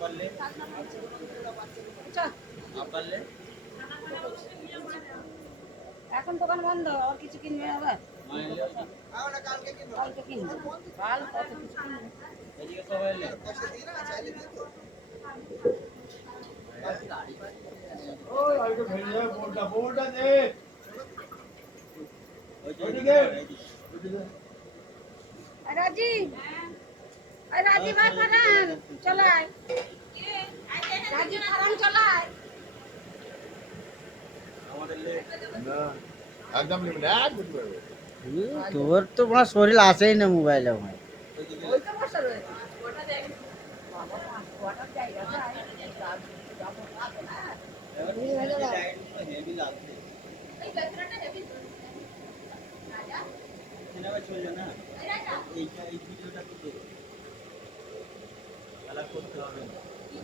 পারলে চল না পারলে এখন দোকান বন্ধ আর কিছু কিনবে আবার মাইলে কালকে কিনবে কাল কত কিছু কিনবে এদিকে সবাই এলে ওই আইটো ভেড়ে যাবে বোলটা দে ওই যে ওইদিকে রাজীব রাজীব ভাই ফারান চলাই রাজীব ফারান চলাই আমাদের লেট না একদম লিমিট এক বুঝতে পারবে তোর তো তোমার শরীর আসেই না মোবাইলে ভাই ওইদিকে ওই তো বসে রয়েছে বাবা ওয়াটার জায়গা যায় যাবো না হেভি লাগছে এই বেতরাটা হেভি রাজা সিনেমা চলছে না এই রাজা এই ভিডিওটা তো দেখো খেলা করতে হবে না কি